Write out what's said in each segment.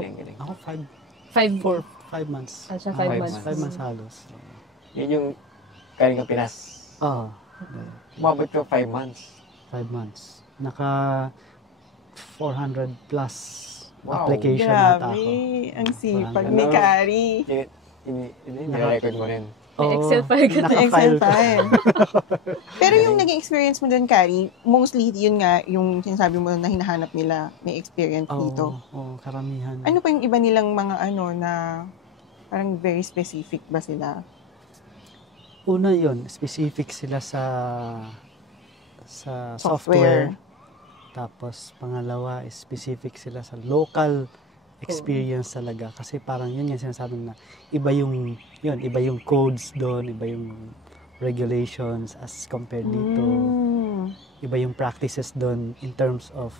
Galing. Ako 5 months. Siya 5 months. 5 months halos. Yun yung galing ka Pinas. Oo. Umabot ka 5 months. 5 months. Naka 400 plus Wow. application nata ako. Grabe, ang sipag Ano? ni Kari. Nire-record mo rin. May Excel file ka. Excel file. Pero yung naging experience mo doon, Kari, mostly yun nga, yung sinasabi mo na hinahanap nila, may experience dito. Oo, karamihan. Ano pa yung iba nilang mga na parang very specific ba sila? Una yun, specific sila sa software. Tapos pangalawa, specific sila sa local experience talaga. Kasi parang yun yung sinasabi na iba yung codes doon, iba yung regulations as compared dito. Iba yung practices doon in terms of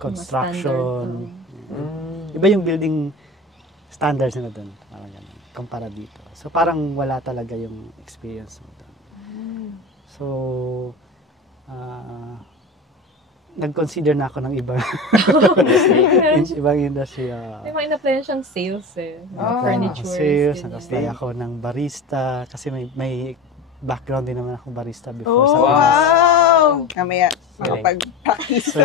construction. Iba yung building standards nila doon. Parang ganun, kumpara dito. So parang wala talaga yung experience mo doon. So, nag-consider na ako ng ibang industry. May mga in-apply siyang sales furniture. Sales, nag-apply ako ng barista kasi may background din naman akong barista before. Wow! Kamaya, makapag-practice. So,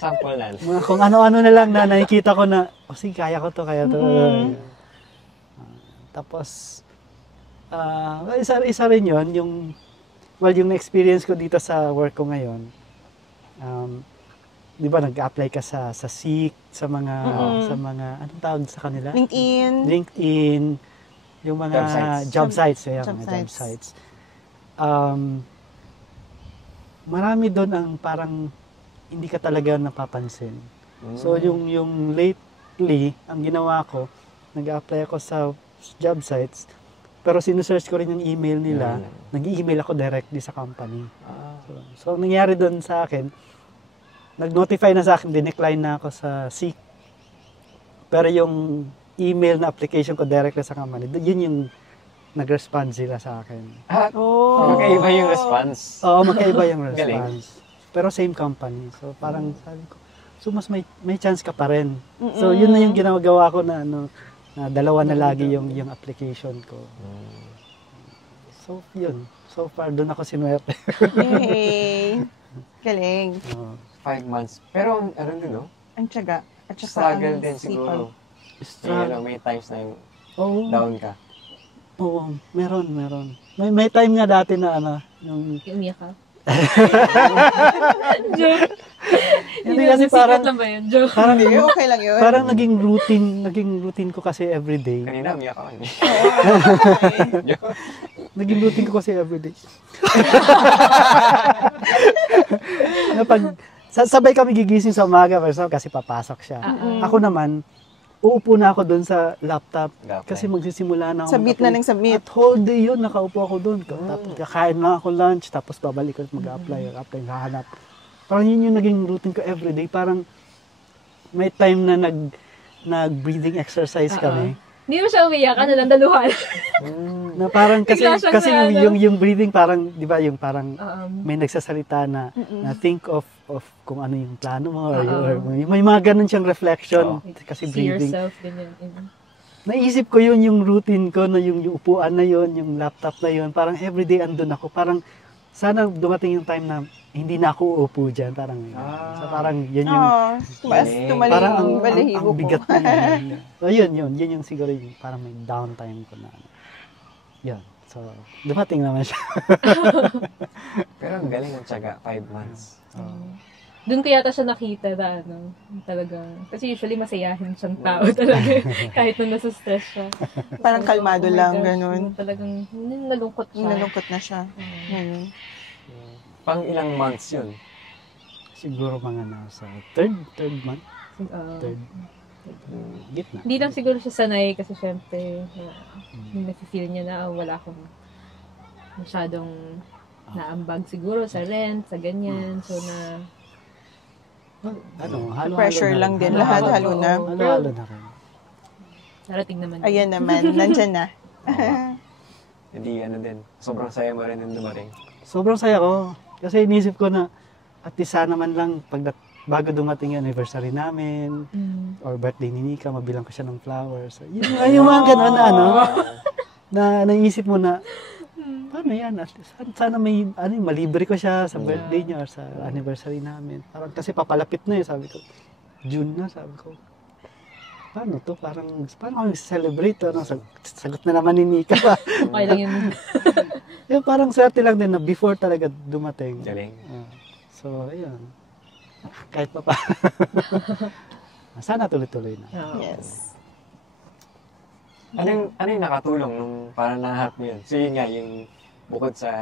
sample lang. Kung ano-ano na lang na nakikita ko na, sige, kaya ko to. Tapos, isa rin yun, yung experience ko dito sa work ko ngayon. Di ba nag-apply ka sa Seek, sa mga anong tawag sa kanila? LinkedIn, yung mga job sites. Marami doon ang parang hindi ka talaga napapansin. So yung lately, ang ginawa ko, nag-apply ako sa job sites, pero sinusearch ko rin yung email nila, nag-i-email ako directly sa company. So ang nangyari doon sa akin, nag-notify na sa akin, dinecline na ako sa Seek. Pero yung email na application ko directly sa company, yun yung nag-respond sila sa akin. Magkaiba yung response. Oo, magkaiba yung response. Pero same company. So parang sabi ko, so mas may chance ka pa rin. So yun na yung ginagawa ko na dalawa na lagi yung application ko. So yun. So far, doon ako sinuwerte. Yay! Galing. 5 months. Pero ano din, no? Ang tiyaga. At saka Struggle din siguro. May times na yung down ka. Oo, meron. May time nga dati na yung umiyak ka? Joke. Hindi kasi parang lang ba yun? Joke. Parang okay lang yun. Parang naging routine ko kasi everyday. Kanina umiyak ako. Naging routine ko kasi everyday. Sabay kami gigising sa umaga kasi papasok siya. Ako naman, uupo na ako doon sa laptop kasi magsisimula na ako. Submit. At whole day yun, nakaupo ako doon. Tapos kakain na ako lunch, tapos babalik ko at mag-apply, hahanap. Parang yun yung naging routine ko everyday. Parang may time na nag-breathing exercise kami. Hindi mo siya umiyak, daluhan. Na parang kasi yung breathing parang 'di ba yung parang may nagsasalita na think of kung ano yung plano mo or may mga ganun siyang reflection kasi breathing. See yourself ganyan. Naisip ko yun yung routine ko na yung upuan na yun, yung laptop na yun, parang everyday andun ako. Parang sana dumating yung time na hindi na ako uupo diyan, parang so parang yun yung parang ang bigat na yun. So yun yung siguro yung parang may downtime ko na. Yun. So dumating naman siya. Pero ang galing ng tiyaga, 5 months. Doon ko yata siya nakita na talagang, kasi usually masayahin siyang tao talaga, kahit nung nasa stress siya. Parang kalmado lang, ganun. Talagang, nalungkot siya. Nalungkot na siya. Pang ilang months yun? Siguro mga nasa third month. Gitna. Hindi lang siguro siya sanay kasi syempre, nasi-feel niya na wala akong masyadong naambag siguro sa rent, sa ganyan. So halo-halo pressure lang din. Lahat halo na. Halo-halo na rin. Narating naman. Ayan naman, nandyan na. Hindi din. Sobrang saya mo rin nung dumating. Sobrang saya ko. Kasi inisip ko na at isa naman lang pag bago dumating yung anniversary namin, or birthday ni Nika, mabilang ko siya ng flowers. So, yung mga gano'n na na naisip mo na, paano yan? At least, sana may, malibre ko siya sa birthday niya or sa anniversary namin. Parang kasi papalapit na sabi ko, June na, sabi ko. Paano to? Paano kami celebrate? Sagot na naman ni Nika. Okay lang yun. Yung parang swerte lang din na before talaga dumating. Galing. So, ayun. Kahit pa. Sana tuloy-tuloy na. Yes. Ano yung nakatulong nung parang nahanap mo yun? So yun nga, yung bukod sa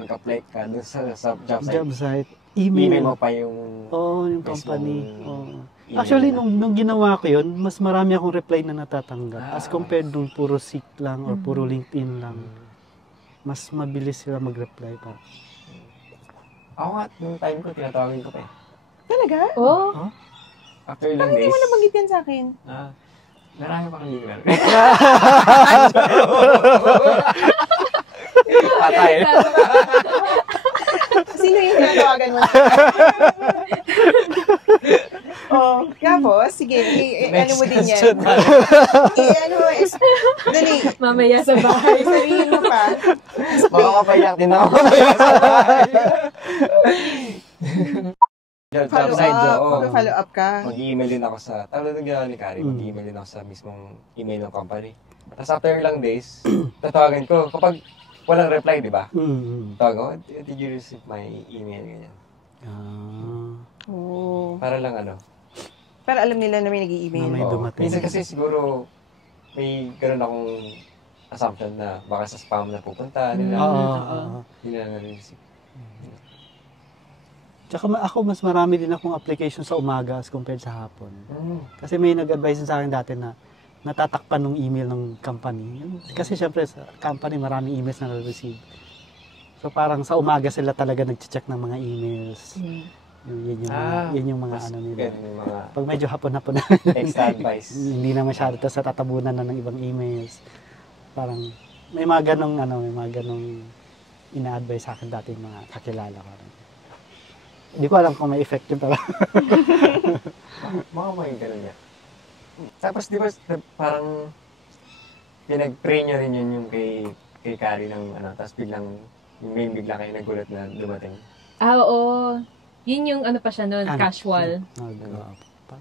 mag-apply ka dun sa job site. Job site. Email Email. mo pa yung Yung company. email Actually, nila. nung ginawa ko yun, mas marami akong reply na natatanggap. As compared nung puro Seek lang or puro LinkedIn lang. Mas mabilis sila mag-reply pa. Ako nga, nung time ko, tinatawagin ko pa eh. Talaga? Oh, After ilang Hindi days. mo nabanggit yan sa akin. Marami pa kang email. Patay. Sino yung tinatawagan mo? Tapos, sige, ano mo din yan. Dali. mamaya sa bahay. Sabihin mo pa. Makakapayak din ako. Job site, Follow up ka. Mag-email din ako sa, tawag na gano'n ni Kari, mag-email din ako sa mismong email ng company. Tapos after ilang days, tatawagan ko. Kapag walang reply, di ba? Tawag ko, did you receive my email? Ganyan. Para lang Pero alam nila na may nag-i-email. May dumating. Minsan kasi siguro, may gano'n akong assumption na baka sa spam na pupunta nila. Hindi na na-receive. Tsaka ako, mas marami din akong application sa umaga as compared sa hapon. Kasi may nag-advise sa akin dati na natatakpan ng email ng company. Kasi syempre sa company maraming emails na na-receive. So parang sa umaga sila talaga nag-check ng mga emails. Yun yung mga nila. Pag medyo hapon-hapon na. Extra advice. Hindi na masyado sa tatabunan na ng ibang emails. Parang may mga ganong ina-advise sa akin dati yung mga kakilala ko. Hindi ko alam kung may effect yun pala. Mga ganun niya. Tapos di ba parang pinag-pray niya rin yun yung kay Kari ng tapos biglang bigla kayo nagulat na dumating. Oo. Yun yung pa siya nun, casual.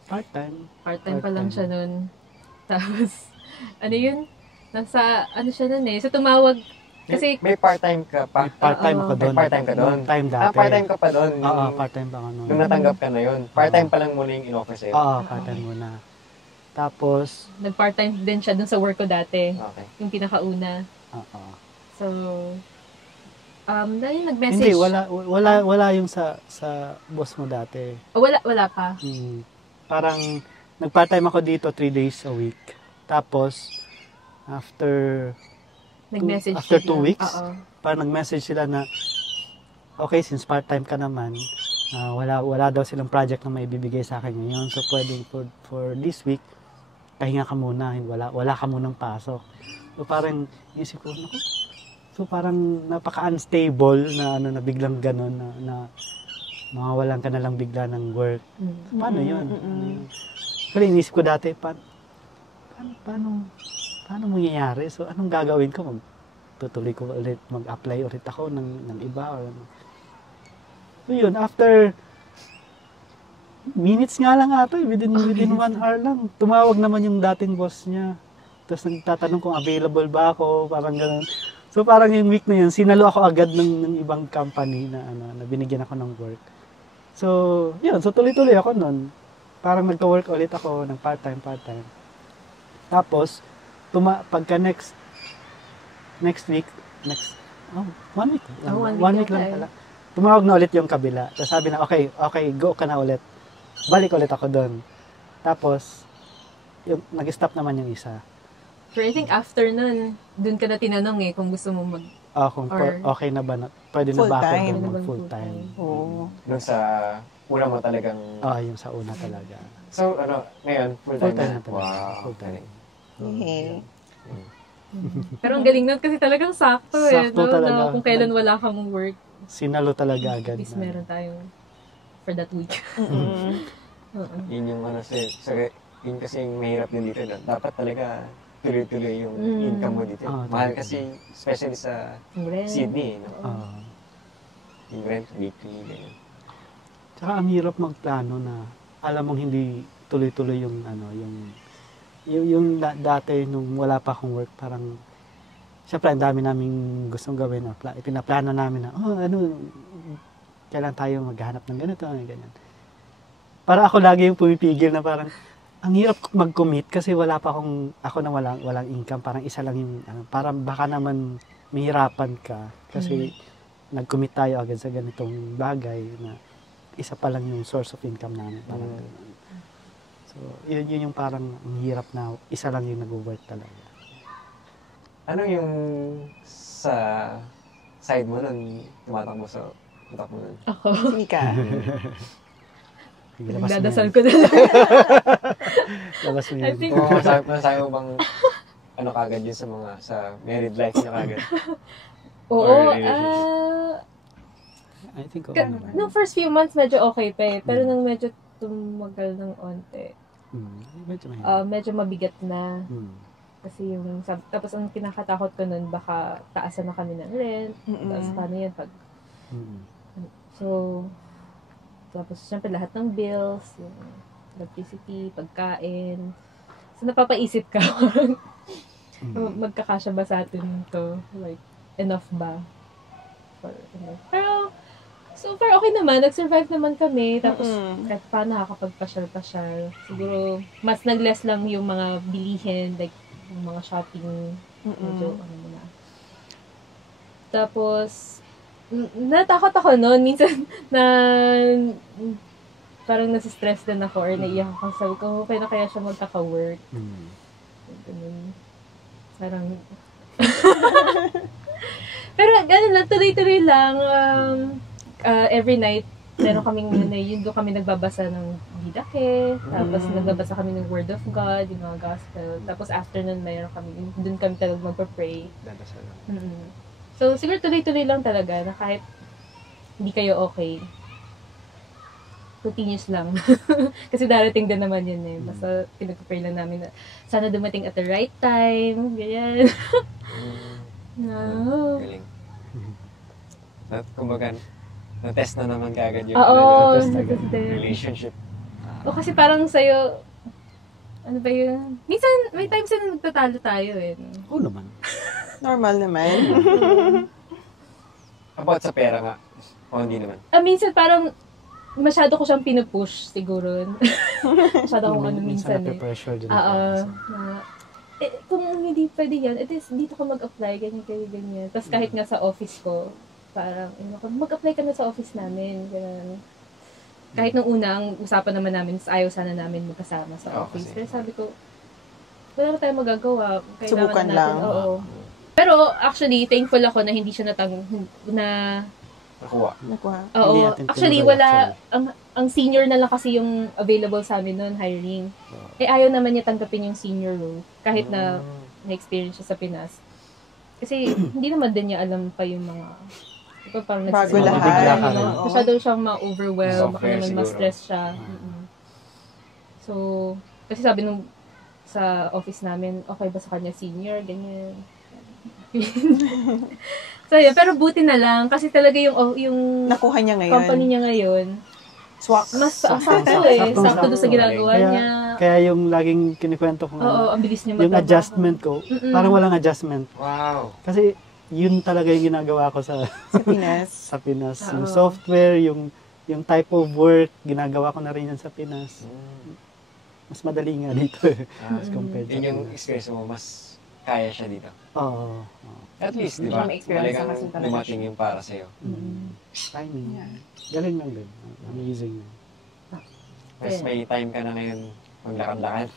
Part-time. Part-time pa lang siya nun. Tapos, yun? Nasa, siya nun eh. So, tumawag, kasi... May part-time ka pa? Part-time ako doon. May part-time ka doon? Time dati. Part-time ka pa doon? Oo, part-time pa ako noon. Nung natanggap ka na yun? Part-time pa lang muna yung in-offer sa'yo? Oo, part-time muna. Tapos... Nag-part-time din siya dun sa work ko dati. Okay. Yung pinakauna. Oo. So, dahil nag-message. Hindi, wala yung sa boss mo dati. Wala pa. Parang nag-part-time ako dito 3 days a week. Tapos after 2 weeks, parang nag-message sila na okay, since part-time ka naman, wala daw silang project na may bibigay sa akin ngayon. So pwedeng for this week, pahinga ka muna, wala ka munang pasok. So parang isip ko, so parang napaka-unstable na biglang gano'n na mawawalan ka na lang bigla ng work. So, paano yun? Kasi inisip ko dati, paano mangyayari? So anong gagawin ko? Tutuloy ko ulit, mag-apply ulit ako ng iba. So yun, after minutes nga lang ata, within 1 hour lang, tumawag naman yung dating boss niya. Tapos nagtatanong kung available ba ako, parang gano'n. So parang yung week na yun, sinalo ako agad ng ibang company na binigyan ako ng work. So, yun, so tuloy-tuloy ako nun. Parang nagka-work ulit ako ng part-time. Tapos, pagka next week, 1 week lang. 1 week lang pala. Tumawag na ulit yung kabila. Tapos sabi na, okay, go ka na ulit. Balik ulit ako doon. Tapos, nag-stop naman yung isa. Pero I think after nun, dun ka na tinanong kung gusto mo kung okay na ba pwede na ba ako doon full-time. Oo. Nung sa una mo talagang... yung sa una talaga. So, ngayon, full-time na. Talaga. Wow. Full-time. Okay. Pero ang galing nun kasi talagang sakto Sakto talaga. Na kung kailan wala kang work. Sinalo talaga agad. At least meron tayong for that week. Mm-mm. Oo. Yun yung yun kasi yung mahirap din dito. Dapat talaga tuloy-tuloy yung income mo dito. Mahal kasi, especially sa Yung rent. Sydney, no? Ah. Yung rent, weekly, ganyan. Tsaka ang hirap magplano na alam mong hindi tuloy-tuloy yung dati nung wala pa akong work, parang syempre ang dami naming gustong gawin, ipinaplano namin na kailan tayo maghanap ng ganito, ganyan. Para ako lagi yung pumipigil na parang ang hirap mag-commit kasi ako na walang income, parang isa lang yung parang baka naman mahirapan ka kasi nag-commit tayo agad sa ganitong bagay na isa pa lang yung source of income namin, parang ganun. So, yun yung parang ang hirap na isa lang yung nag-work talaga. Ano yung sa side mo nun, tumatakbo sa utak mo nun? Ako. Mika. Sige, labas mo Nagdadasal yan. ko na lang. Labas mo I yan. think- Oo, masasabi mo bang kagad yun sa married life niya kagad? Oo. Or relationship? I think okay naman. Nung first few months, medyo okay pa eh. Pero nung medyo tumagal ng onte, Medyo mahirap. medyo mabigat na. Hmm. Kasi tapos ang kinakatakot ko nun, baka taasan na kami ng rent. Tapos paano yan pag, Hmm. so, tapos syempre lahat ng bills, yung electricity, pagkain. So napapaisip ka, magkakasya ba sa atin to? Like, enough ba? Pero, so far okay naman, nag-survive naman kami. Tapos, kahit paano nakakapagpasyal-pasyal. Siguro, mas nag-less lang yung mga bilihin, like, yung mga shopping, medyo, na. Tapos, natakot ako noon. Minsan, parang nasistress din ako or naiyak ako. Sabi ko, okay na kaya siya magkaka-work. Ganun. Parang, pero gano'n lang, tuloy-tuloy lang. Every night, meron kaming yun doon kami nagbabasa ng Bidake, tapos nagbabasa kami ng Word of God, yung mga gospel. Tapos after nun, meron kami, doon kami talaga magpa-pray. Dadasal lang. So, siguro tuloy-tuloy lang talaga na kahit hindi kayo okay, continuous lang. Kasi darating din naman yun eh. Basta pinag-pray lang namin na sana dumating at the right time, ganyan. No. Galing. Kumbaga, na-test na naman kagad yung Oo, test agad. relationship. O kasi parang sa'yo, ano ba yun? Minsan, may times na nagtatalo tayo eh. Oo naman. Normal naman. About sa pera nga. O hindi naman. Minsan parang, masyado ko siyang pinupush siguro. Masyado akong ano minsan eh. pressure din. Kung hindi pwede yan, at least dito ko mag-apply, ganyan. Tapos kahit nga sa office ko, parang, mag-apply ka na sa office namin, ganyan. Kahit nung unang usapan naman namin, ayaw sana namin magkasama sa office. Kasi, Pero sabi ko, wala na tayong magagawa. Kailangan Subukan na natin, lang. Oo. Pero actually, thankful ako na hindi siya nakuha. Nakuha. Oo, Hindi natin actually tinuloy, wala, ang senior na lang kasi yung available sa amin noon, hiring. Ayaw naman niya tanggapin yung senior role, kahit na na-experience siya sa Pinas. Kasi hindi naman din niya alam pa yung mga, parang Bago nagsisimula lahat. pa rin, Bigla ka rin. masyado siyang ma-overwhelm, baka Software naman siguro. ma-stress siya. So, kasi sabi nung sa office namin, okay ba sa kanya senior, ganyan. So, yun, pero buti na lang, kasi talaga yung Nakuha niya ngayon. company niya ngayon, Swak. mas sakto eh. Sakto doon sa ginagawa niya. Kaya yung laging kinikwento ko Oo, ang bilis niya yung magtrabaho. adjustment ko, parang walang adjustment. Wow! Kasi yun talaga yung ginagawa ko sa Sa Pinas. sa Pinas. Yung Oo. software, yung type of work, ginagawa ko na rin yan sa Pinas. Mas madali nga dito eh. As compared sa Yun yung Pinas. experience mo, mas kaya siya dito. Oo. At least, di ba? May experience Talagang na kasi talaga dumating yung para sa'yo. Timing. Yeah. Galing lang din. Amazing. Mas may time ka na ngayon maglakad-lakad.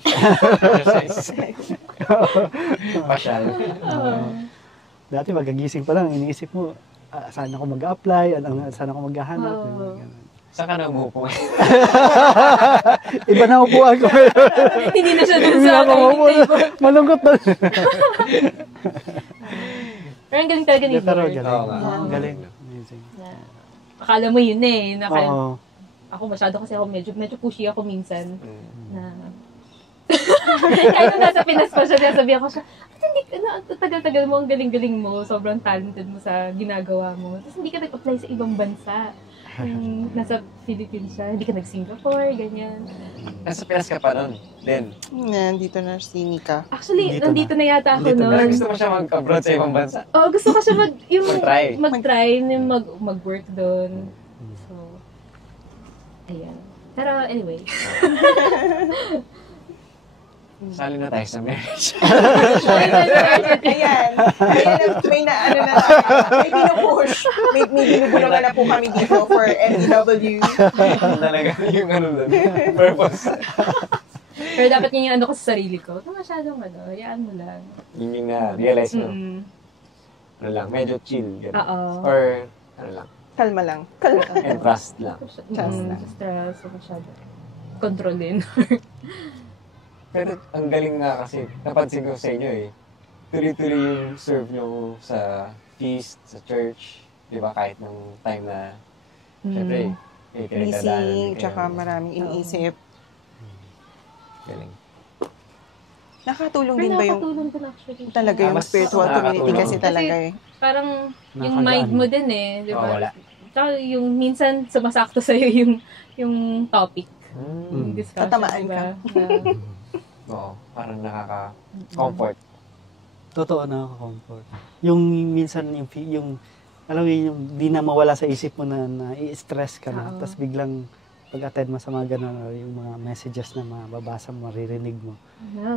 Pasyal. Dati magagising pa lang, iniisip mo, saan ako mag-apply, saan ako maghahanap. Oo. Ganun. Saan ka na umupo? Iba na upuan ko. Hindi na siya dun Hindi sa na ako maupo. table. Malungkot na. Pero ang galing talaga ni Pero Lord. galing. Oo nga. Galing. Amazing. Akala mo yun eh. Oo. ako kasi ako medyo pushy ako minsan Mm. na kahit nung nasa Pinas pa siya, sabihan ko siya, "Ba't hindi ka na, ang tagal-tagal mo, ang galing-galing mo, sobrang talented mo sa ginagawa mo. Tapos hindi ka nag-apply sa ibang bansa. Nasa Philippines siya, hindi ka nag-Singapore, ganyan. Nasa Pinas ka pa nun, then. Nandito na si Nika. Actually, Dito nandito na yata ako Dito na. Pero noon. gusto mo siya mag-abroad sa ibang bansa. Oo, gusto ko siya Mag-try. mag-try, mag-work doon. So, ayan. Pero anyway. Sali na tayo sa marriage. Ayan. May na, ano na, may pinupush. May binubulungan na po kami dito for MDW. Talaga yung ano doon. Purpose. Pero dapat yun yung ano ko sa sarili ko. Ito masyadong hayaan mo lang. Yun yung na-realize mo. Mm. Ano lang, medyo chill. Ganun. Oo. Or, ano lang, Kalma lang. Kalma. and trust lang. Just stress, so masyado. Kontrolin. Pero ang galing nga kasi, napansin ko sa inyo eh. Tuloy-tuloy yung serve nyo sa feast, sa church. Di ba? Kahit nung time na, syempre, may pinagdadaanan Busy, kayo. tsaka maraming iniisip. Galing. Nakatulong Pero din ba yung nakakatulong din actually. talaga yung Mas spiritual community nakakatulong. kasi talaga eh. Parang yung Nakagaan. mind mo din eh, di ba? Wala. Tsaka yung minsan sumasakto sa'yo yung topic. Yung discussion, Tatamaan diba? Oo, parang nakaka-comfort. Totoo, nakaka-comfort. Yung minsan, yung alam mo yun, yung di na mawala sa isip mo na i-stress ka na. Oo. Tapos biglang pag-attend mo sa mga ganun, or yung mga messages na mababasa mo, maririnig mo.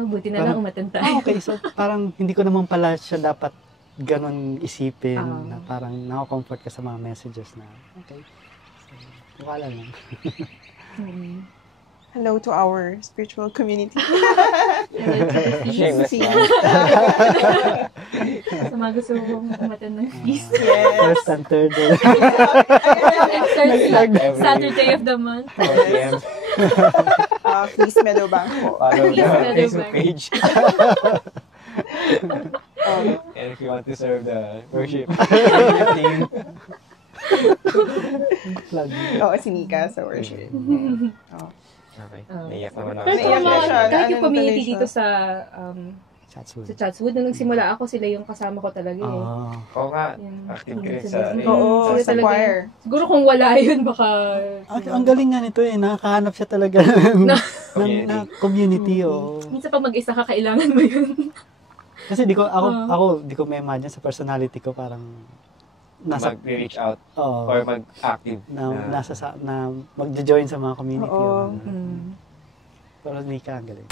Buti na lang Parang- umattend tayo. Okay, so parang hindi ko naman pala siya dapat ganun isipin, Oo. na parang nako-comfort ka sa mga messages na, okay, so, wala lang. Mm. Hello to our spiritual community. Shameless See. man. Sa mga gusto mong umattend ng feast. Yes. First and third. Saturday of the month. 4 p.m. Feast Meadowbank po. Follow Please, the Meadow Facebook Bank. page. Um, And if you want to serve the worship team. Plug. Oo, si Nika sa worship. Oh. Okay. Oh. Naiyak naman ako. Pero Naiyak sa na siya. mga, kahit yung Ano community tuloy siya? dito sa Chatswood. Chatswood, nung nagsimula ako, sila yung kasama ko talaga eh. Ah. Oo nga, Yung- active ka rin yung sa... sila- Oo, Sila sa talaga choir. Siguro kung wala yun, baka... Ang galing nga nito eh, nakakahanap siya talaga ng community. Oh. Minsan pag mag-isa ka, kailangan mo yun. Kasi di ko ma-imagine sa personality ko parang nasa Mag-reach out oo, or mag-active. na magjo-join sa mga community. Oo. oh. Pero Nika, ang galing.